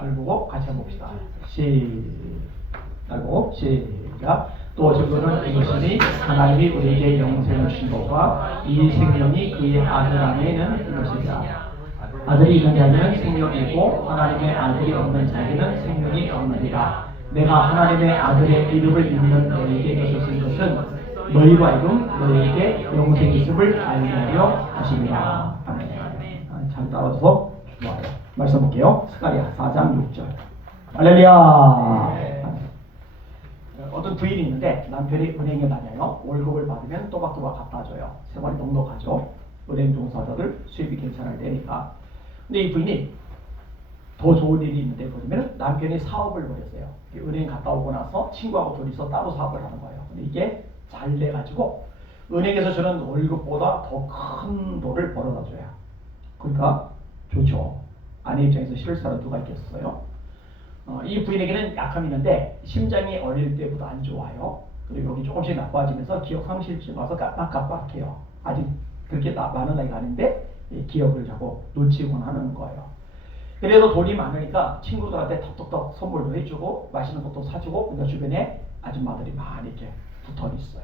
날 보고 같이 해봅시다. 날 보고 시작. 또 저거는 이것이니 하나님이 우리에게 영생을 주신 것과 이 생명이 그의 아들 안에 있는 이것이다. 아들이 있는 자에게는 생명이고 하나님의 아들이 없는 자에게는 생명이 없느니라. 내가 하나님의 아들의 이름을 믿는 너희에게 이것을 것은 너희로 하여금 너희에게 영생이 있음을 알게 하려 하십니다. 잘 따라서 좋아요. 말씀 볼게요. 스가랴 4장 6절. 할렐루야. 어떤 부인이 있는데 남편이 은행에 다녀요. 월급을 받으면 또박또박 갖다 줘요. 생활이 넉넉하죠. 은행 종사자들 수입이 괜찮을 때니까. 근데 이 부인이 더 좋은 일이 있는데 그러면 남편이 사업을 벌였어요. 은행 갔다 오고 나서 친구하고 둘이서 따로 사업을 하는 거예요. 근데 이게 잘 돼가지고 은행에서 주는 월급보다 더 큰 돈을 벌어다 줘요. 그러니까 좋죠. 아내 입장에서 실사로 누가 있겠어요? 이 부인에게는 약함이 있는데 심장이 어릴 때보다 안 좋아요. 그리고 여기 조금씩 나빠지면서 기억 상실증 와서 깜빡깜빡해요. 아직 그렇게 많은 나이가 아닌데 기억을 자꾸 놓치곤 하는 거예요. 그래도 돈이 많으니까 친구들한테 톡톡톡 선물도 해주고 맛있는 것도 사주고 그러니까 주변에 아줌마들이 많이 이렇게 붙어 있어요.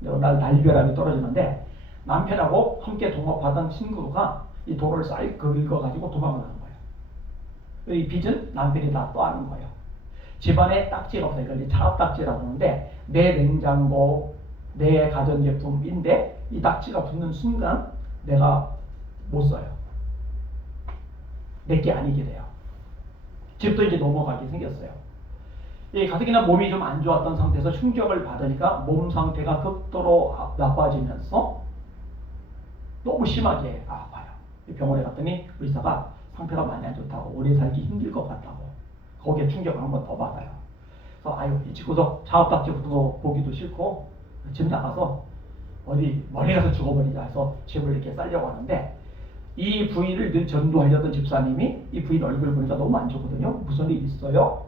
근데 어느 날 날벼락이 떨어지는데 남편하고 함께 동업하던 친구가 이 돈을 쌀 긁어가지고 도망을 가는 거예요. 이 빚은 남편이 다 떠안는 거예요. 집안에 딱지가 없어요. 이걸 차압딱지라고 하는데 내 냉장고, 내 가전제품인데 이 딱지가 붙는 순간 내가 못 써요. 내게 아니게 돼요. 집도 이제 넘어가게 생겼어요. 이 가뜩이나 몸이 좀 안 좋았던 상태에서 충격을 받으니까 몸 상태가 극도로 나빠지면서 너무 심하게 아파요. 병원에 갔더니 의사가 상태가 많이 안 좋다고 오래 살기 힘들 것 같다고 거기에 충격을 한 번 더 받아요. 그래서 아유 이 집구석 차압딱지 붙은 거 보기도 싫고 집 나가서 어디 멀리 가서 죽어버리자 해서 집을 이렇게 살려고 하는데 이 부인을 늘 전도하려던 집사님이 이 부인 얼굴 보니까 너무 안 좋거든요. 무슨 일 있어요?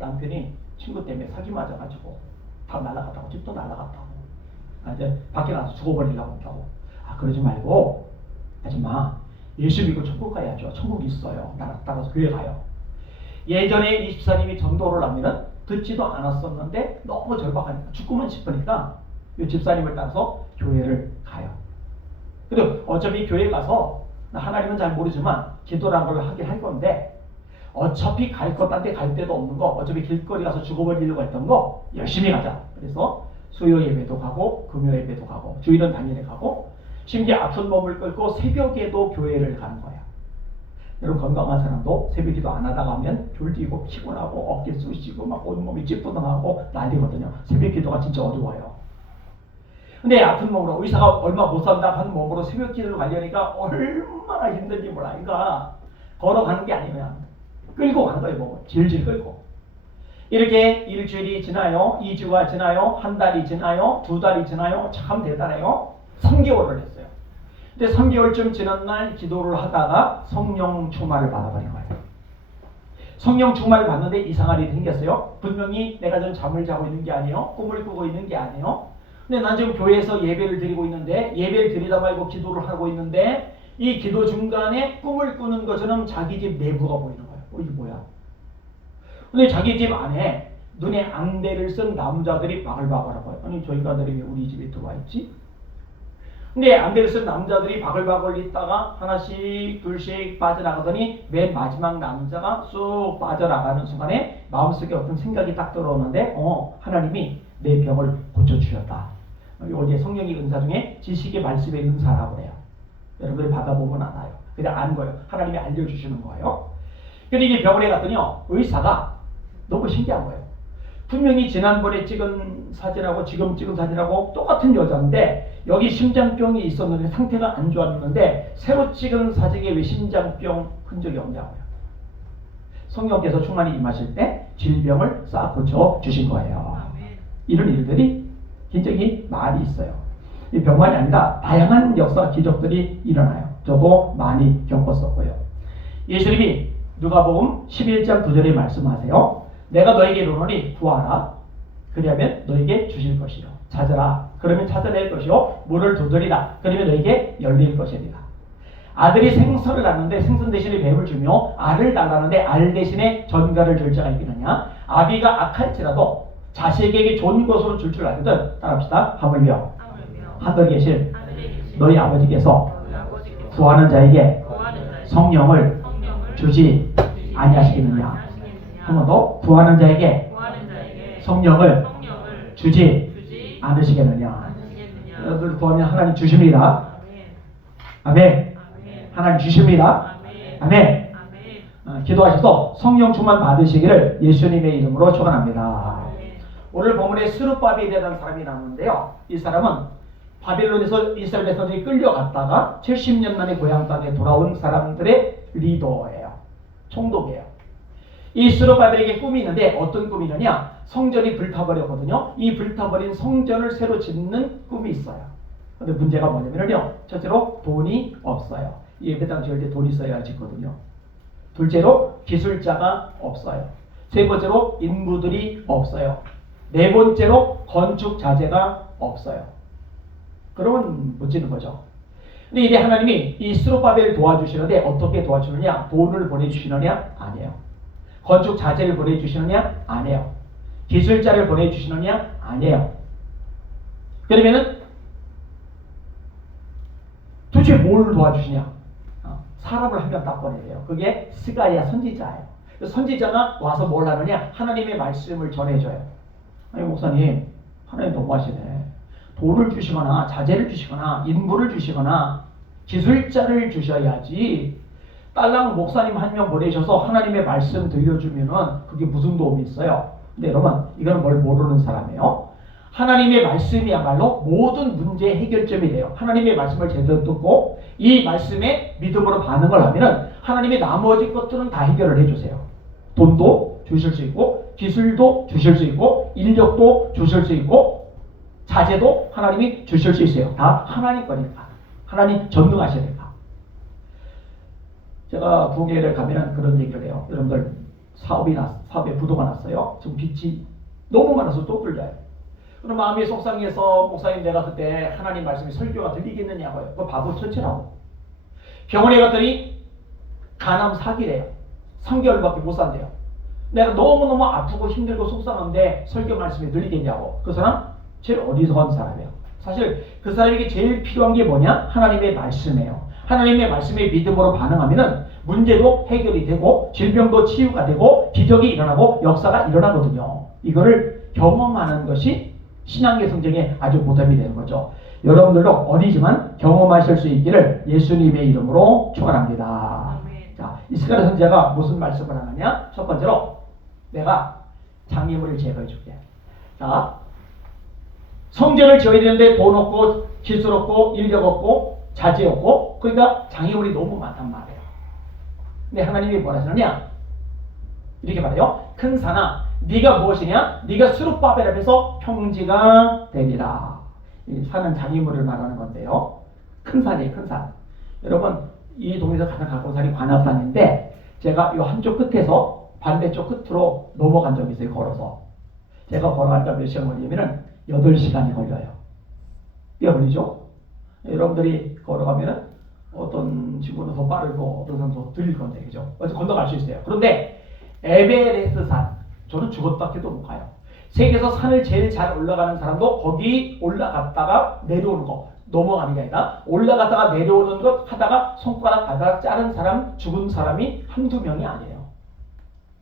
남편이 친구 때문에 사기 맞아가지고 다 날아갔다고 집도 날아갔다고 이제 밖에 나가서 죽어버리려고 한다고. 그러지 말고 아줌마 예수 믿고 천국 가야죠. 천국이 있어요. 따라서 교회 가요. 예전에 이 집사님이 전도를 하면은 듣지도 않았었는데 너무 절박하니까 죽고만 싶으니까 이 집사님을 따라서 교회를 가요. 그리고 어차피 교회 가서 하나님은 잘 모르지만 기도라는 걸 하긴 할 건데 어차피 갈 것 딴 데 갈 데도 없는 거 어차피 길거리 가서 죽어버리려고 했던 거 열심히 가자. 그래서 수요 예배도 가고 금요 예배도 가고 주일은 당일에 가고 심지어 아픈 몸을 끌고 새벽에도 교회를 가는 거야. 여러분 건강한 사람도 새벽기도 안 하다가 하면 졸리고 피곤하고 어깨 쑤시고 막 온몸이 찌뿌둥하고 난리거든요. 새벽기도가 진짜 어려워요. 근데 아픈 몸으로 의사가 얼마 못 산다 하는 몸으로 새벽기도를 가려니까 얼마나 힘든지 몰라. 그러니까 걸어가는 게 아니면 끌고 가는 거예요. 몸을 질질 끌고. 이렇게 일주일이 지나요. 2주가 지나요. 한 달이 지나요. 2달이 지나요. 참 대단해요. 3개월을 했어요. 근데 3개월쯤 지난 날 기도를 하다가 성령 충만을 받아버린 거예요. 성령 충만을 받는데 이상한 일이 생겼어요. 분명히 내가 좀 잠을 자고 있는 게 아니에요. 꿈을 꾸고 있는 게 아니에요. 근데 난 지금 교회에서 예배를 드리고 있는데 예배를 드리다 말고 기도를 하고 있는데 이 기도 중간에 꿈을 꾸는 것처럼 자기 집 내부가 보이는 거예요. 이게 뭐야? 근데 자기 집 안에 눈에 앙대를 쓴 남자들이 바글바글하고 아니 저희가 들으면 우리 집에 들어와 있지? 근데 앙대를 쓴 남자들이 바글바글 있다가 하나씩 둘씩 빠져나가더니 맨 마지막 남자가 쑥 빠져나가는 순간에 마음속에 어떤 생각이 딱 들어오는데 하나님이 내 병을 고쳐주셨다. 여기에 성령의 은사 중에 지식의 말씀의 은사라고 해요. 여러분들이 받아보면 알아요. 그냥 아는 거예요. 하나님이 알려주시는 거예요. 근데 이게 병원에 갔더니요 의사가 너무 신기한 거예요. 분명히 지난번에 찍은 사진하고 지금 찍은 사진하고 똑같은 여자인데 여기 심장병이 있었는데 상태가 안 좋았는데 새로 찍은 사진에 왜 심장병 흔적이 없냐고요. 성령께서 충만히 임하실 때 질병을 싹 고쳐 주신 거예요. 이런 일들이 굉장히 많이 있어요. 이 병만이 아니라 다양한 역사 기적들이 일어나요. 저도 많이 겪었었고요. 예수님이 누가복음 11장 9절에 말씀하세요. 내가 너에게 이르노니 구하라. 그리하면 너에게 주실 것이요. 찾으라. 그러면 찾아낼 것이요. 문을 두드리라. 그러면 너에게 열릴 것이니라. 아들이 생선을 낳는데 생선 대신에 뱀을 주며 알을 달라는데 알 대신에 전가를 줄 자가 있겠느냐. 아비가 악할지라도 자식에게 좋은 것으로 줄 줄 알거든. 따라합시다. 하물며 하늘에 계신 너희 아버지께서 구하는 자에게 성령을 주지 아니하시겠느냐. 한 번 더. 구하는 자에게 성령을 주지 않으시겠느냐. 여러분들 구하면 하나님 주십니다. 아멘. 하나님 주십니다. 아멘. 기도하셔서 성령 충만 받으시기를 예수님의 이름으로 축원합니다. 오늘 본문에 스룹바벨이라는 사람이 나오는데요. 이 사람은 바벨론에서 이스라엘 백성들이 끌려갔다가 70년 만에 고향 땅에 돌아온 사람들의 리더예요. 총독이에요. 이 스룹바벨에게 꿈이 있는데 어떤 꿈이냐면 성전이 불타버렸거든요. 이 불타버린 성전을 새로 짓는 꿈이 있어요. 근데 문제가 뭐냐면요. 첫째로 돈이 없어요. 이 예배당 지을 때 돈이 있어야 짓거든요. 둘째로 기술자가 없어요. 세 번째로 인부들이 없어요. 네 번째로 건축 자재가 없어요. 그러면 못 짓는 거죠. 근데 이제 하나님이 이 스룹바벨을 도와주시는데 어떻게 도와주느냐? 돈을 보내주시느냐? 아니에요. 건축 자재를 보내주시느냐? 아니에요. 기술자를 보내주시느냐? 아니에요. 그러면은 도대체 뭘 도와주시냐? 사람을 한 명 딱 보내요. 그게 스가랴 선지자예요. 선지자가 와서 뭘 하느냐? 하나님의 말씀을 전해줘요. 아니 목사님, 하나님 너무하시네. 돈을 주시거나 자재를 주시거나 인부를 주시거나 기술자를 주셔야지. 딸랑 목사님 한 명 보내셔서 하나님의 말씀 들려주면은 그게 무슨 도움이 있어요? 근데 여러분, 이건 뭘 모르는 사람이에요. 하나님의 말씀이야말로 모든 문제의 해결점이 돼요. 하나님의 말씀을 제대로 듣고 이 말씀에 믿음으로 반응을 하면은 하나님의 나머지 것들은 다 해결을 해주세요. 돈도 주실 수 있고 기술도 주실 수 있고 인력도 주실 수 있고 자재도 하나님이 주실 수 있어요. 다 하나님 거니까. 하나님 전능하시니까. 제가 국외를 가면은 그런 얘기를 해요. 여러분들 사업에 부도가 났어요. 지금 빚이 너무 많아서 또 뚫려요. 그럼 마음이 속상해서 목사님 내가 그때 하나님 말씀이 설교가 들리겠느냐고요. 그거 바보 천치라고. 병원에 갔더니 간암 사기래요. 3개월밖에 못 산대요. 내가 너무너무 아프고 힘들고 속상한데 설교 말씀이 들리겠냐고. 그 사람 제일 어리석은 사람이에요. 사실 그 사람에게 제일 필요한 게 뭐냐? 하나님의 말씀이에요. 하나님의 말씀에 믿음으로 반응하면은 문제도 해결이 되고 질병도 치유가 되고 기적이 일어나고 역사가 일어나거든요. 이거를 경험하는 것이 신앙의 성장에 아주 보탬이 되는 거죠. 여러분들도 어리지만 경험하실 수 있기를 예수님의 이름으로 축원합니다. 자, 이스라엘 선지자가 무슨 말씀을 하느냐? 첫 번째로 내가 장애물을 제거해 줄게. 자, 성전을 지어야 되는데 돈 없고 기술 없고 인력 없고 자재 없고 그러니까 장애물이 너무 많단 말이에요. 근데 하나님이 뭐라 하시느냐? 이렇게 말해요. 큰 산아 네가 무엇이냐? 네가 스룹바벨 앞에서 평지가 되리라. 이 산은 장애물을 말하는 건데요. 큰 산이에요. 큰 산. 여러분 이 동네에서 가장 가까운 산이 관악산인데 제가 이 한쪽 끝에서 반대쪽 끝으로 넘어간 적이 있어요. 걸어서. 제가 걸어가니까 몇 시간 걸리냐면은 8시간이 걸려요. 꽤 걸리죠? 여러분들이 걸어가면은 어떤 친구는 더 빠르고 어떤 사람은 더 들릴 건데, 그죠? 어쨌든 건너갈 수 있어요. 그런데 에베레스트 산, 저는 죽었다 해도 못 가요. 세계에서 산을 제일 잘 올라가는 사람도 거기 올라갔다가 내려오는 거, 넘어가는 게 아니라 올라갔다가 내려오는 것 하다가 손가락 바닥 자른 사람, 죽은 사람이 한두 명이 아니에요.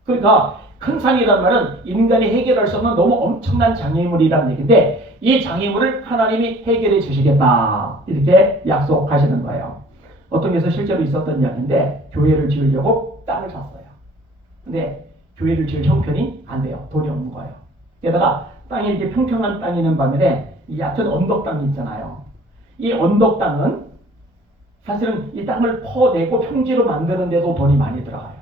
그러니까 큰 산이라는 말은 인간이 해결할 수 없는 너무 엄청난 장애물이라는 얘기인데 이 장애물을 하나님이 해결해 주시겠다 이렇게 약속하시는 거예요. 어떤 데서 실제로 있었던 이야기인데 교회를 지으려고 땅을 샀어요. 근데 교회를 지을 형편이 안 돼요. 돈이 없는 거예요. 게다가 땅이 이렇게 평평한 땅이 있는 반면에 이 얕은 언덕 땅이 있잖아요. 이 언덕 땅은 사실은 이 땅을 퍼내고 평지로 만드는데도 돈이 많이 들어가요.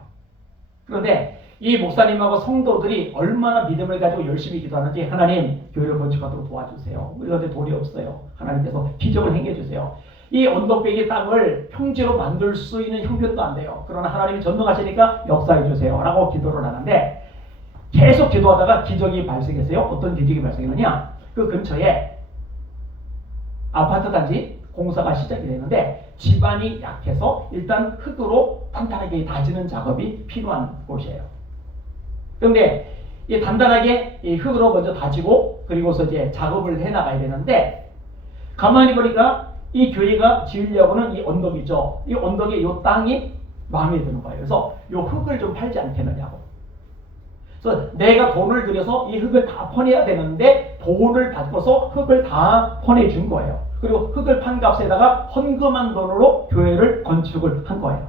그런데 이 목사님하고 성도들이 얼마나 믿음을 가지고 열심히 기도하는지 하나님 교회를 건축하도록 도와주세요. 우리한테 돈이 없어요. 하나님께서 기적을 행해주세요. 이 언덕배기 땅을 평지로 만들 수 있는 형편도 안 돼요. 그러나 하나님이 전능하시니까 역사해주세요 라고 기도를 하는데 계속 기도하다가 기적이 발생했어요. 어떤 기적이 발생했느냐? 그 근처에 아파트 단지 공사가 시작이 되는데 집안이 약해서 일단 흙으로 단단하게 다지는 작업이 필요한 곳이에요. 그런데 이 단단하게 이 흙으로 먼저 다지고 그리고서 이제 작업을 해 나가야 되는데 가만히 보니까 이 교회가 지으려고는 이 언덕이죠. 이 언덕에 이 땅이 마음에 드는 거예요. 그래서 이 흙을 좀 팔지 않겠느냐고. 그래서 내가 돈을 들여서 이 흙을 다 퍼내야 되는데 돈을 받고서 흙을 다 퍼내준 거예요. 그리고 흙을 판 값에다가 헌금한 돈으로 교회를 건축을 한 거예요.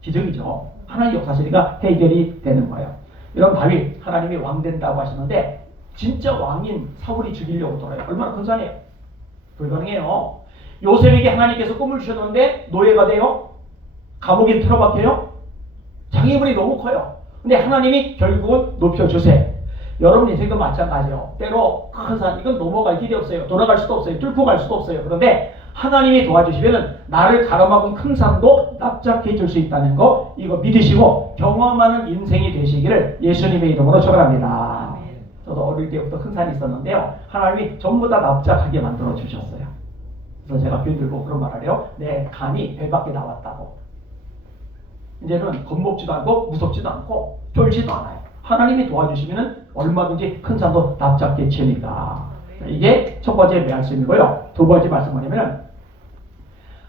기적이죠. 하나님의 역사시리가 해결이 되는 거예요. 여러분 다윗 하나님이 왕 된다고 하시는데 진짜 왕인 사울이 죽이려고 돌아요. 얼마나 큰 산이에요. 불가능해요. 요셉에게 하나님께서 꿈을 주셨는데 노예가 돼요. 감옥에 틀어박혀요. 장애물이 너무 커요. 근데 하나님이 결국은 높여주세요. 여러분 인생도 마찬가지예요. 때로 큰 산, 이건 넘어갈 길이 없어요. 돌아갈 수도 없어요. 뚫고 갈 수도 없어요. 그런데 하나님이 도와주시면 나를 가로막은 큰 산도 납작해 줄 수 있다는 거 이거 믿으시고 경험하는 인생이 되시기를 예수님의 이름으로 축원합니다. 저도 어릴 때부터 큰 산이 있었는데요. 하나님이 전부 다 납작하게 만들어 주셨어요. 그래서 제가 bil 들고 그런 말을 해요. 내 간이 배 밖에 나왔다고. 이제는 겁먹지도 않고 무섭지도 않고 쫄지도 않아요. 하나님이 도와주시면 얼마든지 큰 산도 납작게 치니까. 이게 첫 번째 말씀이고요. 두 번째 말씀은 뭐냐면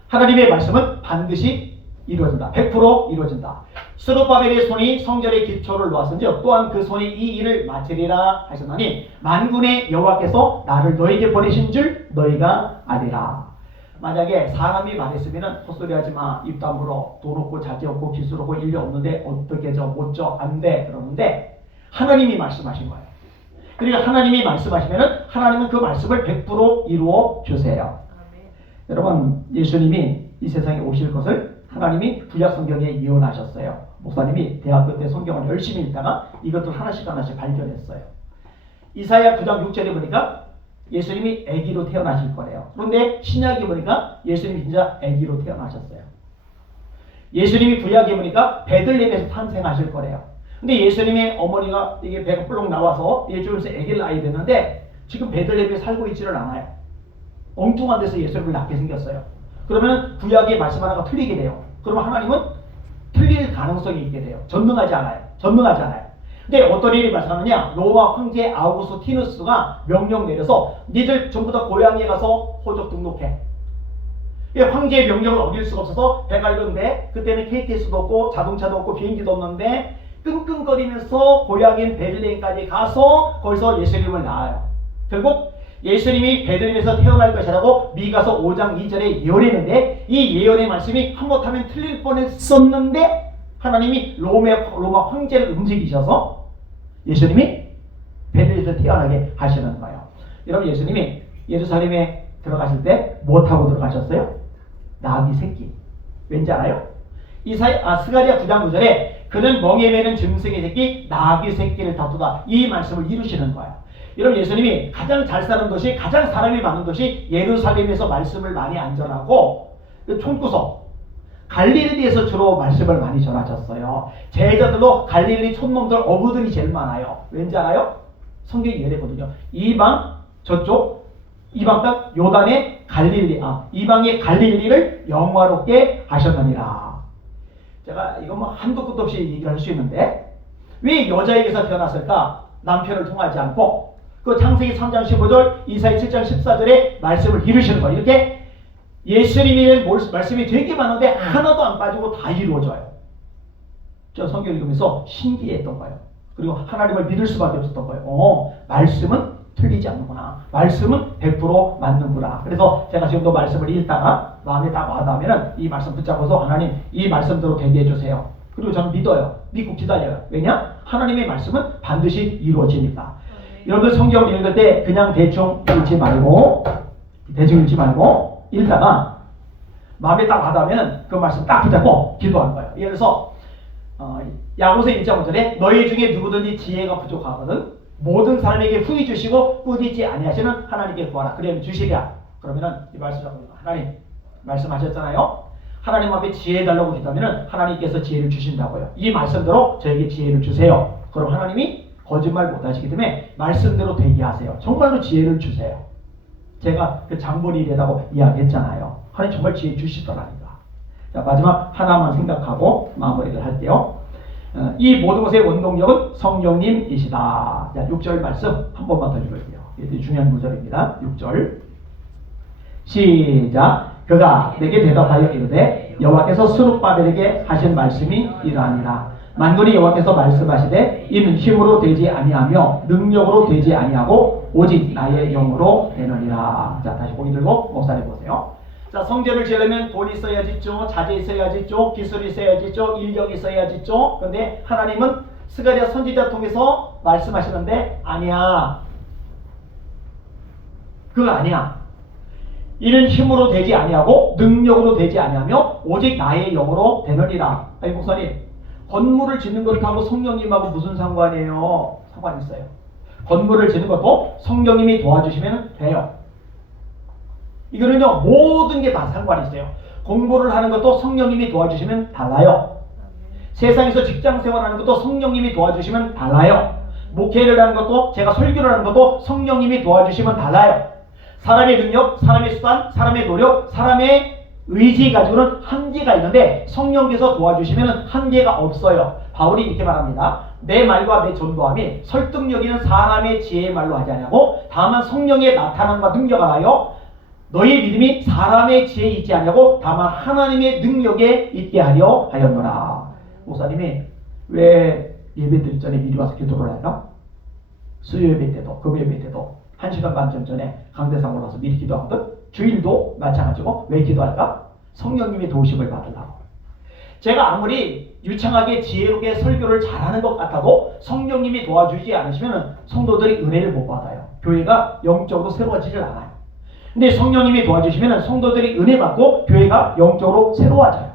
하나님의 말씀은 반드시 이루어진다. 100% 이루어진다. 스룹바벨의 손이 성전의 기초를 놓았은즉 또한 그 손이 이 일을 마치리라 하셨나니 만군의 여호와께서 나를 너에게 보내신 줄 너희가 아리라. 만약에 사람이 말했으면 헛소리하지 마. 입 다물어. 돈 없고 자제 없고 기술 없고 인력 없는데 어떻게 못져 안 돼. 그러는데 하나님이 말씀하신 거예요. 그러니까 하나님이 말씀하시면 하나님은 그 말씀을 100% 이루어 주세요. 여러분 예수님이 이 세상에 오실 것을 하나님이 구약 성경에 예언하셨어요. 목사님이 대학교 때 성경을 열심히 읽다가 이것들 하나씩 하나씩 발견했어요. 이사야 9장 6절에 보니까 예수님이 아기로 태어나실 거래요. 그런데 신약에 보니까 예수님이 진짜 아기로 태어나셨어요. 예수님이 구약에 보니까 베들레헴에서 탄생하실 거래요. 근데 예수님의 어머니가 이게 배가 불룩 나와서 일주일에서 아기를 낳아야 되는데 지금 베들레헴에 살고 있지를 않아요. 엉뚱한 데서 예수님을 낳게 생겼어요. 그러면 구약의 말씀 하나가 틀리게 돼요. 그러면 하나님은 틀릴 가능성이 있게 돼요. 전능하지 않아요. 전능하지 않아요. 근데 어떤 일이 발생하느냐? 로마 황제 아우구스티누스가 명령 내려서 니들 전부 다 고향에 가서 호적 등록해. 황제의 명령을 어길 수가 없어서 배가 이런데 그때는 KTX도 없고 자동차도 없고 비행기도 없는데 끙끙거리면서 고향인 베들레헴까지 가서 거기서 예수님을 낳아요. 결국 예수님이 베들레헴에서 태어날 것이라고 미가서 5장 2절에 예언했는데 이 예언의 말씀이 한못하면 틀릴 뻔했었는데 하나님이 로마 황제를 움직이셔서 예수님이 베들레헴에서 태어나게 하시는 거예요. 여러분 예수님이 예루살렘에 들어가실 때 뭐 타고 들어가셨어요? 나귀 새끼. 왠지 알아요? 스가랴 9장 9절에 그는 멍에 매는 짐승의 새끼 나귀 새끼를 다투다. 이 말씀을 이루시는 거예요. 여러분 예수님이 가장 잘 사는 도시, 가장 사람이 많은 도시 예루살렘에서 말씀을 많이 안 전하고 총구석 갈릴리에서 주로 말씀을 많이 전하셨어요. 제자들도 갈릴리 촌놈들 어부들이 제일 많아요. 왠지 알아요? 성경이 이래거든요. 이방 저쪽 이방 땅 요단의 갈릴리 이방의 갈릴리를 영화롭게 하셨느니라. 제가 이거 뭐 한도 끝도 없이 얘기를 할 수 있는데 왜 여자에게서 태어났을까? 남편을 통하지 않고 그 창세기 3장 15절 이사야 7장 14절에 말씀을 이루시는 거예요. 이렇게 예수님의 말씀이 되게 많은데 하나도 안 빠지고 다 이루어져요. 저 성경 읽으면서 신기했던 거예요. 그리고 하나님을 믿을 수밖에 없었던 거예요. 말씀은 틀리지 않는구나. 말씀은 100% 맞는구나. 그래서 제가 지금도 말씀을 읽다가 마음에 딱 와닿으면 이 말씀 붙잡아서 하나님 이 말씀대로 되게 해주세요. 그리고 저는 믿어요. 믿고 기다려요. 왜냐? 하나님의 말씀은 반드시 이루어지니까. 여러분들 성경을 읽을 때 그냥 대충 읽지 말고 읽다가 마음에 딱 와닿으면 그 말씀 딱 붙잡고 기도하는 거예요. 예를 들어서 야고보서 1장 5절에 너희 중에 누구든지 지혜가 부족하거든 모든 사람에게 후히 주시고 꾸짖지 아니하시는 하나님께 구하라. 그러면 주시랴. 그러면은 이 말씀 잡고 하나님 말씀하셨잖아요. 하나님 앞에 지혜 달라고 기도하면은 하나님께서 지혜를 주신다고요. 이 말씀대로 저에게 지혜를 주세요. 그럼 하나님이 거짓말 못하시기 때문에 말씀대로 되게 하세요. 정말로 지혜를 주세요. 제가 그 장본인이라고 이야기했잖아요. 하나님 정말 지혜 주시더라니까. 자, 마지막 하나만 생각하고 마무리를 할게요. 이 모든 것의 원동력은 성령님이시다. 자, 6절 말씀 한 번만 더 읽을게요. 이게 중요한 구절입니다. 6절 시작. 그가 내게 대답하여 이르되 여호와께서 스룹바벨에게 하신 말씀이 이러하니라. 만군이 여호와께서 말씀하시되 이는 힘으로 되지 아니하며 능력으로 되지 아니하고 오직 나의 영으로 되느니라. 자, 다시 고개 들고 목사님 보세요. 자, 성전을 지으려면 돈 있어야지 죠, 자재 있어야지 죠, 기술 있어야지 죠, 인력 있어야지 죠. 그런데 하나님은 스가랴 선지자 통해서 말씀하시는데 아니야. 그거 아니야. 이는 힘으로 되지 아니하고 능력으로 되지 아니하며 오직 나의 영으로 되느니라. 아니 목사님, 건물을 짓는 것하고 성령님하고 무슨 상관이에요? 상관 있어요. 건물을 짓는 것도 성령님이 도와주시면 돼요. 이거는요, 모든 게 다 상관이 있어요. 공부를 하는 것도 성령님이 도와주시면 달라요. 세상에서 직장 생활하는 것도 성령님이 도와주시면 달라요. 목회를 하는 것도, 제가 설교를 하는 것도 성령님이 도와주시면 달라요. 사람의 능력, 사람의 수단, 사람의 노력, 사람의 의지 가지고는 한계가 있는데 성령께서 도와주시면 한계가 없어요. 바울이 이렇게 말합니다. 내 말과 내 전도함이 설득력 있는 사람의 지혜의 말로 하지 아니하고 다만 성령의 나타남과 능력을 하여 너희의 믿음이 사람의 지혜에 있지 아니하고 다만 하나님의 능력에 있게 하려 하였노라. 목사님이 왜 예배 드리기 전에 미리 와서 기도를 할까? 수요 예배 때도 금요 예배 때도 1시간 반쯤 전에 강대상 올라서 미리 기도하거든. 주일도 마찬가지고. 왜 기도할까? 성령님의 도우심을 받으려고. 제가 아무리 유창하게 지혜롭게 설교를 잘하는 것 같아도 성령님이 도와주지 않으시면 성도들이 은혜를 못 받아요. 교회가 영적으로 새로워지질 않아요. 근데 성령님이 도와주시면 성도들이 은혜 받고 교회가 영적으로 새로워져요.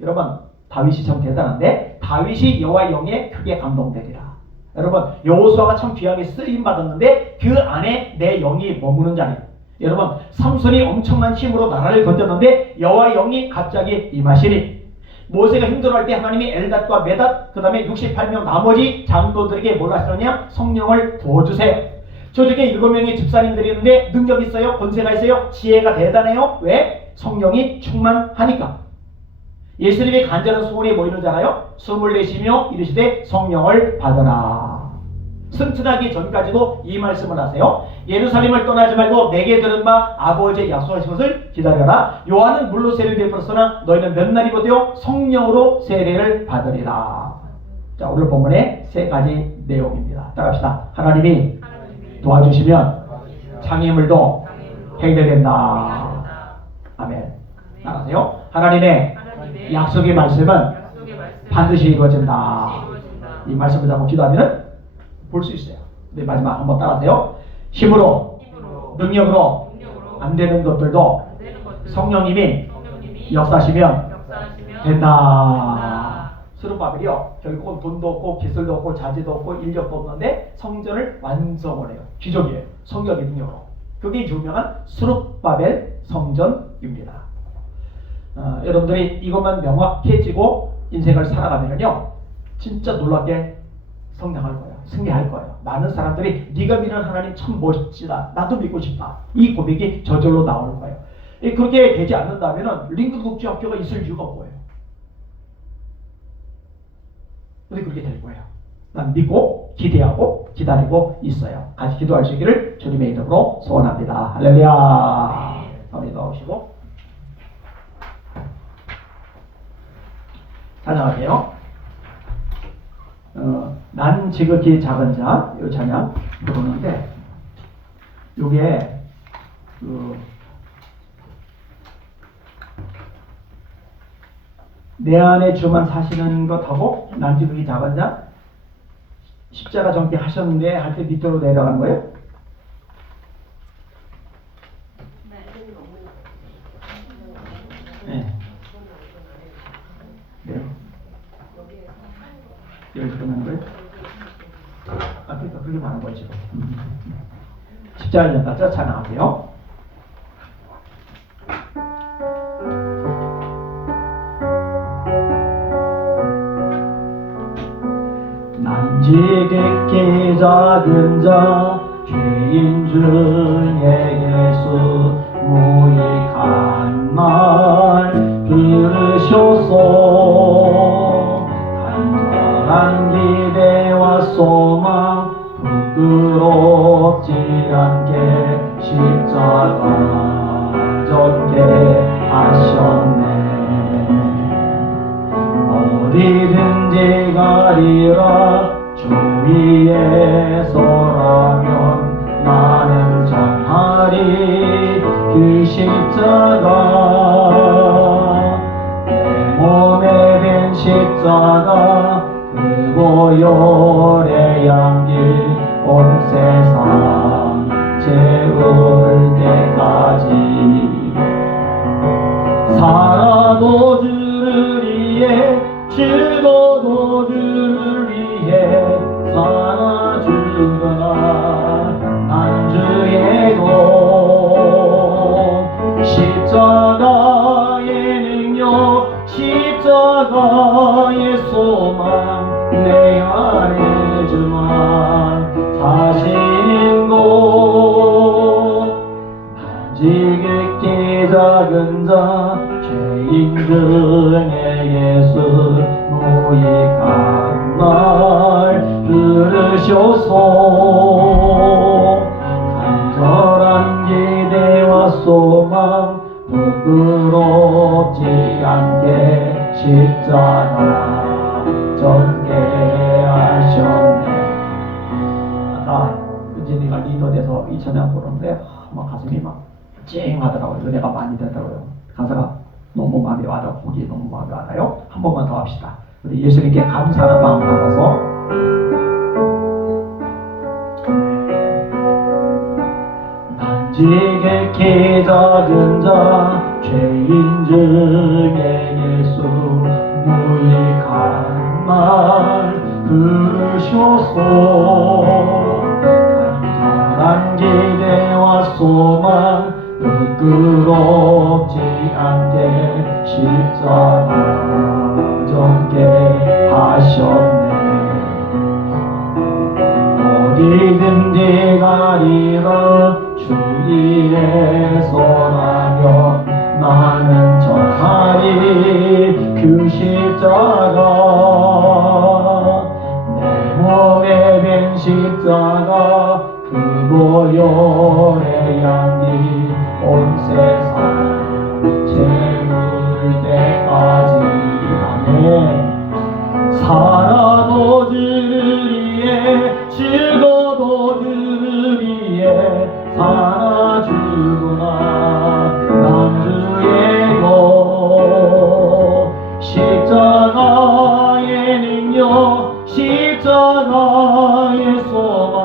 여러분, 다윗이 참 대단한데 다윗이 여호와의 영에 크게 감동되리라. 여러분, 여호수아가 참 귀하게 쓰임 받았는데 그 안에 내 영이 머무는 자리. 여러분, 삼손이 엄청난 힘으로 나라를 건졌는데 여호와의 영이 갑자기 임하시니. 모세가 힘들어할 때 하나님이 엘닷과 메닷 그 다음에 68명 나머지 장로들에게 뭘 하시느냐? 성령을 부어주세요. 저쪽에 7명의 집사님들이 있는데 능력 있어요? 권세가 있어요? 지혜가 대단해요? 왜? 성령이 충만하니까. 예수님의 간절한 소원이 뭐 이러잖아요? 숨을 내쉬며 이르시되 성령을 받으라. 승천하기 전까지도 이 말씀을 하세요. 예루살렘을 떠나지 말고 내게 들은 바 아버지의 약속하신 것을 기다려라. 요한은 물로 세례를 베풀었으나 너희는 몇 날이 보되어 성령으로 세례를 받으리라. 자, 오늘 본문의 3가지 내용입니다. 따라합시다. 하나님이 도와주시면 장애물도 해결된다. 아멘. 따라하세요. 하나님의 약속의 말씀은 반드시 이루어진다. 이 말씀을 잡고 기도하면 볼 수 있어요. 네, 마지막 한번 따라하세요. 힘으로 능력으로 안 되는 것들도 성령님이 역사하시면 된다. 스룹바벨이요, 결국은 돈도 없고 기술도 없고 자재도 없고 인력도 없는데 성전을 완성을 해요. 기적이에요. 성령의 능력으로. 그게 유명한 스룹바벨 성전입니다. 여러분들이 이것만 명확해지고 인생을 살아가면요, 진짜 놀랍게 성장할 거예요. 승리할 거예요. 많은 사람들이 네가 믿는 하나님 참 멋지다. 나도 믿고 싶다. 이 고백이 저절로 나올 거예요. 그렇게 되지 않는다면 링컨 국제학교가 있을 이유가 뭐예요? 근데 그렇게 될 거예요. 난 믿고 기대하고 기다리고 있어요. 같이 기도할 수 있기를 주님의 이름으로 소원합니다. 할렐루야. 다음에 나오시고 찬양할게요. 난 지극히 작은 자, 이 찬양 부르는데 요게 내 안에 주만 사시는 것하고 난 지극히 작은 자, 십자가 정기 하셨는데 할 때 밑으로 내려간 거예요? 네. 네. 여기 그러는 거예요? 아, 그러니까 그게 많은 거지. 십자가를 연달자 찬양할게요. 난 지극히 작은 자, 죄인 중에 예수 무익한 들으셔서 간절한 기대와 소망 부끄럽지 않게 십자가 전개하셨네. 어디든지 가리라 주 위에 서라면 나는 전하리 그 십자가. 내 몸에 밴 십자가 그 보혈의 향기 온 세상 채울 때까지 살아도 주를 위해 죽어도 주를 위해 살아 죽으나 난 주의 도. 십자가의 능력 십자가의 소망 내 안에 주만 사시는 곳. 지극히 작은 자 죄인 중에 예수 무익한 날 들으셔서 간절한 기대와 소망 부끄럽지 않게 십자가 전개하셨네. 아까 은진이가 리더 돼서 이 찬양 부르는데 막 가슴이 막 찡하더라고요. 은혜가 많이 되더라고요. 가사가 너무 마음에 와닿고 곡이 너무 마음에 와닿아요. 한 번만 더 합시다. 우리 예수님께 감사하는 마음 담아서 난 지극히 작은 자 죄인 중에 예수 무익한 말 들으셔서 간절한 기대와 소망 부끄럽지 않게 십자가 전개하셨네. 어디든지 가리라 주 위에 서라면 나는 전하리 그 십자가. 내 몸에 밴 십자가 그 보혈의 향기 온 세상 채울 때까지. 아멘. 살아도 주를 위해 죽어도 주를 위해 살아 죽으나 난 주의 것. 십자가의 능력 십자가의 소망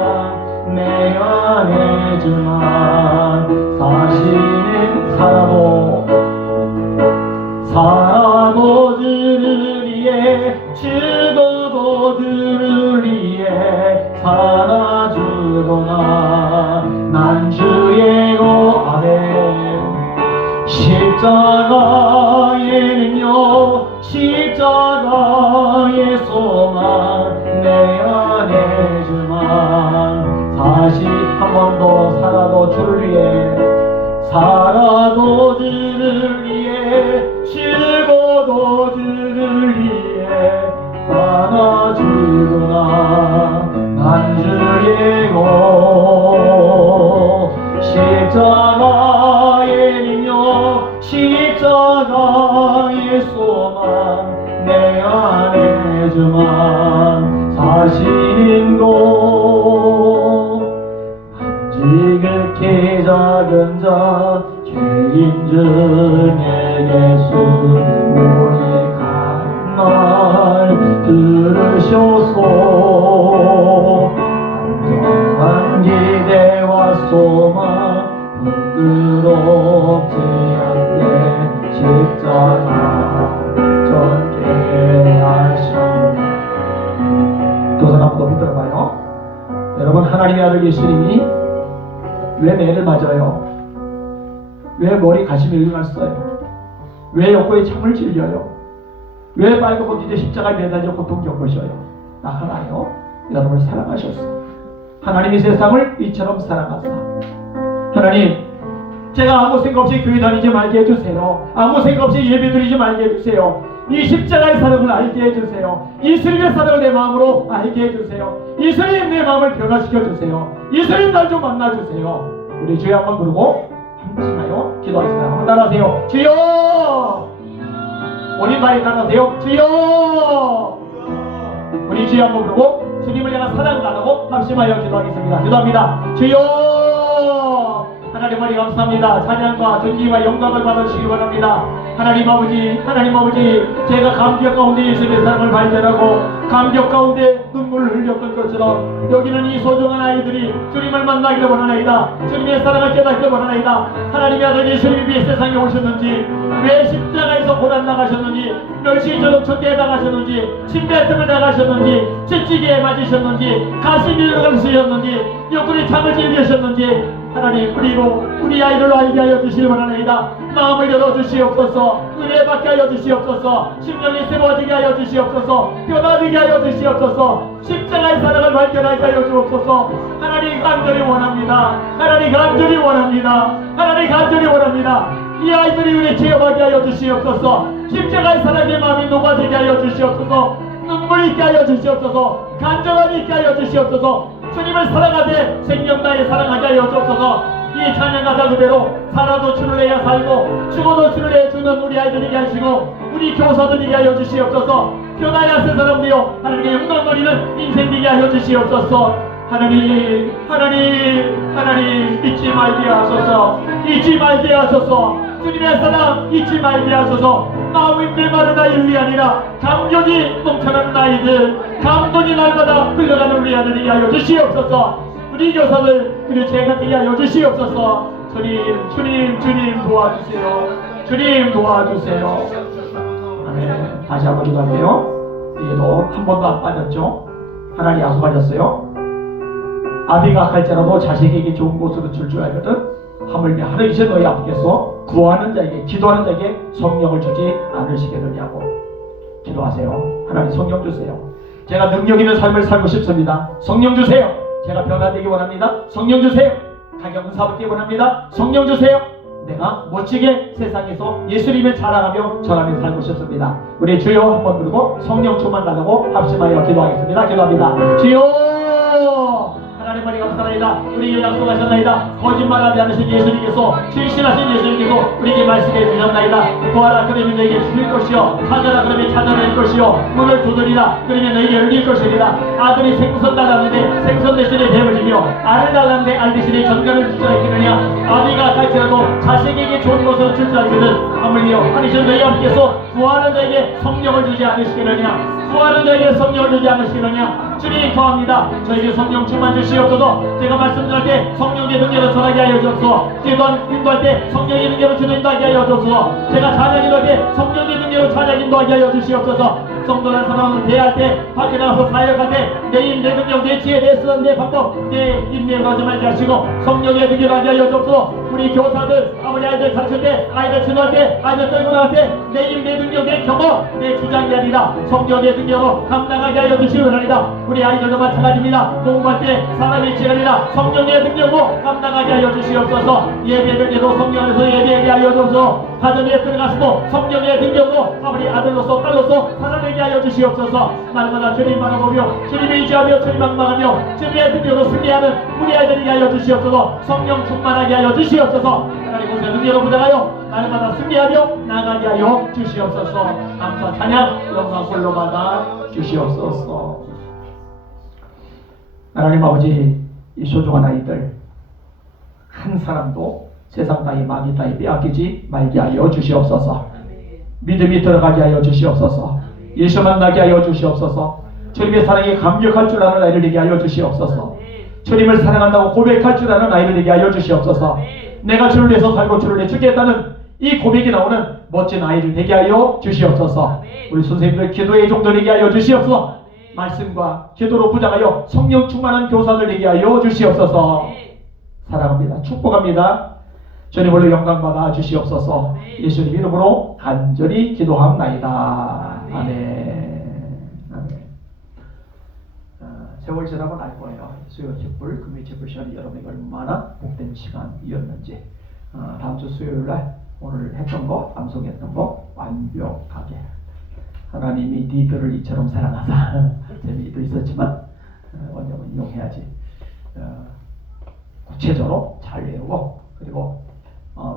내 안에 주만 사시는. 살아도 주를 위해 죽어도 주를 위해 살아 죽으나 난 주의 것. 아멘. 십자가의 능력 십자가의 소망 내 안에 주만 사시. 한 번 더. 살아도 주를 위해 살아도 주를 위해 죽어도 주를 위해 살아 죽으나 난 주의 것. 십자가의 능력 십자가의 소망 내 안에 주만 사시는 곳. 지극히 작은 자 죄인 중에 예수 무익한 말 들으셔서 간절한 기대와 소망 부끄럽지 않게 십자가 전개하셨네. 또 사람 더 들어봐요. 여러분, 하나님의 아들 예수님이 왜 매를 맞아요? 왜 머리 가시밀 갔어요? 왜 옆구리에 창을 찔려요? 왜 빨간옷 십자가에 매달려 고통 겪으셔요? 나 하나요? 여러분을 사랑하셨어. 하나님이 세상을 이처럼 사랑하사. 하나님, 제가 아무 생각 없이 교회 다니지 말게 해주세요. 아무 생각 없이 예배 드리지 말게 해주세요. 이 십자가의 사랑을 알게 해주세요. 예수님의 사랑을 내 마음으로 알게 해주세요. 예수님 내 마음을 변화시켜주세요. 예수님 날 좀 만나주세요. 우리 주여 한번 부르고 한번하여 기도하겠습니다. 한번 따라하세요. 주여. 우리 나이 따라하세요. 주여. 우리 주여 한번 부르고 주님을 향한 사랑 나누고 합심하여 기도하겠습니다. 기도합니다. 주여. 하나님 머리 감사합니다. 찬양과 존귀와 영광을 받으시기 바랍니다. 하나님 아버지, 하나님 아버지, 제가 감격 가운데 예수님의 사랑을 발견하고 감격 가운데 눈물을 흘렸던 것처럼 여기는 이 소중한 아이들이 주님을 만나기를 원하나이다. 주님의 사랑을 깨닫기를 원하나이다. 하나님의 아들 예수님이 왜 세상에 오셨는지, 왜 십자가에서 고난 나가셨는지, 멸시저녁 천대에 나가셨는지, 침뱉음을 나가셨는지, 찢기에 맞으셨는지, 가시비를 쓰셨는지, 옆구리 창을 찔리셨는지, 하나님 우리로 우리 아이를 알게 하여 주시기 바라나이다. 마음을 열어주시옵소서. 은혜 받게 하여 주시옵소서. 심령이 새로워지게 하여 주시옵소서. 변화되게 하여 주시옵소서. 십자가의 사랑을 발견하게 하여 주옵소서. 하나님 간절히 원합니다. 하나님 간절히 원합니다. 하나님 간절히 원합니다. 이 아이들이 우리 체험하게 하여 주시옵소서. 십자가의 사랑의 마음이 녹아지게 하여 주시옵소서. 눈물이 있게 하여 주시옵소서. 간절함이 있게 하여 주시옵소서. 주님을 사랑하되 생명 다해 사랑하게 하여 주옵소서. 이 찬양 가사 그대로 살아도 주를 내야 살고 죽어도 주를 내야 주는 우리 아이들에게 하시고 우리 교사들에게 하여 주시옵소서. 변화야 새 사람 되어 하나님의 영광 누리는 인생 되게 하여 주시옵소서. 하나님, 하나님, 하나님 잊지 말게 하소서. 잊지 말게 하소서. 주님의 사랑 잊지 말게 하소서. 마음이 메마른 아이들이 아니라 감격이 넘쳐나는 아이들, 감동이 날마다 흘러가는 우리 아들에게 하여 주시옵소서. 우리 교사들 그리고 제가 되게 하여 주시옵소서. 주님, 주님, 주님 도와주세요. 주님 도와주세요. 아멘. 다시 한번 기도할게요. 얘도 한 번도 안 빠졌죠. 하나님 약속하셨어요. 아비가 갈지라도 자식에게 좋은 곳으로 줄 알거든. 하물며 하늘이신 너희 아버지께서 구하는 자에게 기도하는 자에게 성령을 주지 않으시겠느냐고 기도하세요. 하나님 성령 주세요. 제가 능력 있는 삶을 살고 싶습니다. 성령 주세요. 제가 변화되기 원합니다. 성령 주세요. 가격 은사 받기 원합니다. 성령 주세요. 내가 멋지게 세상에서 예수님을 자랑하며 전하며 살고 싶습니다. 우리 주여 한번 부르고 성령 충만 나누고 합심하여 기도하겠습니다. 기도합니다. 주여. 하나님 머리 감사합니다. 우리에게 약속하셨나이다. 거짓말하지 않으신 예수님께서 진실하신 예수님께서 우리에게 말씀해 주셨나이다. 구하라 그러면 너에게 주실 것이요 찾아라 그러면 찾아낼 것이요 문을 두드리라 그러면 너에게 열릴 것이리라. 아들이 생선 달랐는데 생선 대신에 뱀을 주며 알을 달랐는데 알 대신에 전갈을 주지 않겠느냐. 아비가 갈지라도 자식에게 좋은 것을 줄 줄 알거든. 하물며 하나님 너희 아버지께서 구하는 자에게 성령을 주지 않으시겠느냐. 구하는 자에게 성령을 주지 않으시겠느냐. 주님 구합니다. 저에게 성령 충만 주시옵소서. 제가 말씀 전할 때 성령의 능력을 전하게 하여 주옵소서. 기도한 인도할 때 성령의 능력을 주는 인도하게 하여 주옵소서. 제가 찬양 인도할 때 성령의 능력을 찬양 인도하게 하여 주시옵소서. 성도란 사람을 대할 때 밖에 나가서 사역할 때 내 힘, 내 능력, 내 지혜, 내 수단, 내 방법, 내 인내를 하지 말게 하시고 성령의 능력을 하게 하여 주옵소서. 우리 교사들 아버지 아이들 가르칠 때 아이들 지도할 때 아이들 끌고 나갈 때 내 힘, 내 능력, 내 경험, 내 주장이 아니라 성령의 능력으로 감당하게 하여 주시기 바랍니다. 우리 아이들도 마찬가지입니다. 공부할 때 사람의 지혜가 아니라 성령의 능력으로 감당하게 하여 주시옵소서. 예배를 해도 성령 안에서 예배하게 하여 주옵소서. 가정에 들어가서도 성령의 능력으로 아버지 아들로서 딸로서 살아내게 하여 주시옵소서. 날마다 주님 바라보며 주님을 의지하며 주님 방망하며 주님의 능력으로 승리하는 우리 아이들에게 하여 주시옵소서. 성령 충만하게 하여 주시옵소서. 하나님 곳에 능력으로 부장하여 날마다 승리하며 나가게 하여 주시옵소서. 감사 찬양 영광 홀로 받아 주시옵소서. 하나님 아버지 이 소중한 아이들 한 사람도 세상 따위 마귀 따위 빼앗기지 말게 하여 주시옵소서. 믿음이 들어가게 하여 주시옵소서. 예수 만나게 하여 주시옵소서. 주님의 사랑에 감격할 줄 아는 아이를 되게 하여 주시옵소서. 주님을 사랑한다고 고백할 줄 아는 아이를 되게 하여 주시옵소서. 내가 주를 위해서 살고 주를 위해 죽겠다는 이 고백이 나오는 멋진 아이를 되게 하여 주시옵소서. 우리 선생님들 기도의 종들에게 하여 주시옵소서. 말씀과 기도로 부장하여 성령 충만한 교사들 되게 하여 주시옵소서. 사랑합니다. 축복합니다. 주님으로 영광 받아 주시옵소서. 예수님 이름으로 간절히 기도합나이다. 아멘. 아멘. 세월 지나고 날 거예요. 수요 촛불, 금요 촛불 시간이 여러분에게 얼마나 복된 시간이었는지 다음 주 수요일 날 오늘 했던 거, 방송했던 거 완벽하게 하나님이 니들을 이처럼 사랑하사 재미도 있었지만 원점은 이용해야지 구체적으로 잘 외우고 그리고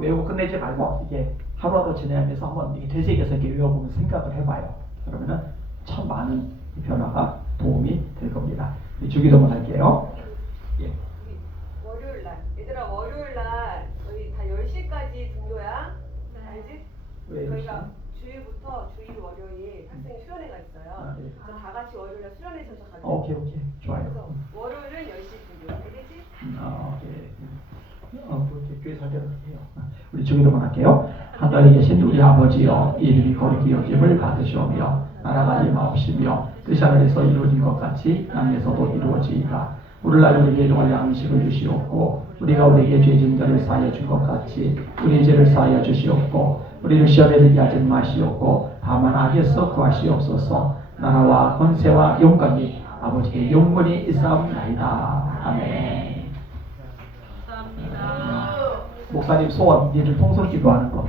외우고 끝내지 말고 이게 하루하루 지내면서 한번 이게 되새겨서 이렇게 외워보면 생각을 해봐요. 그러면은 참 많은 변화가 도움이 될 겁니다. 주기도문 할게요. 예. 월요일 날 얘들아 월요일 날 저희 다 10시까지 등교야. 알지? 왜 저희가 주일부터 주일 월요일 학생 수련회가 있어요. 예. 그래서 다 같이 월요일 날 수련회 셔서 가자. 오케이 그래서 좋아요. 월요일은 10시 등교. 알겠지? 그렇게 교회 살 때는 해요. 우리 주기도문 할게요. 하늘에 계신 우리 아버지여, 이름이 거룩히 여김을 받으시오며 나라가 임하옵시며 뜻이 하늘에서 이루어진 것 같이 땅에서도 이루어지이다. 오늘날 우리에게 일용할 양식을 주시옵고 우리가 우리에게 죄진 자를 사하여 준 것 같이 우리의 죄를 사하여 주시옵고 우리를 시험에 들게 하지 마시옵고 다만 악에서 구하시옵소서. 나라와 권세와 영광이 아버지께 영원히 있사옵나이다. 아멘. 목사님 소원, 니들 통솔 기도하는 거.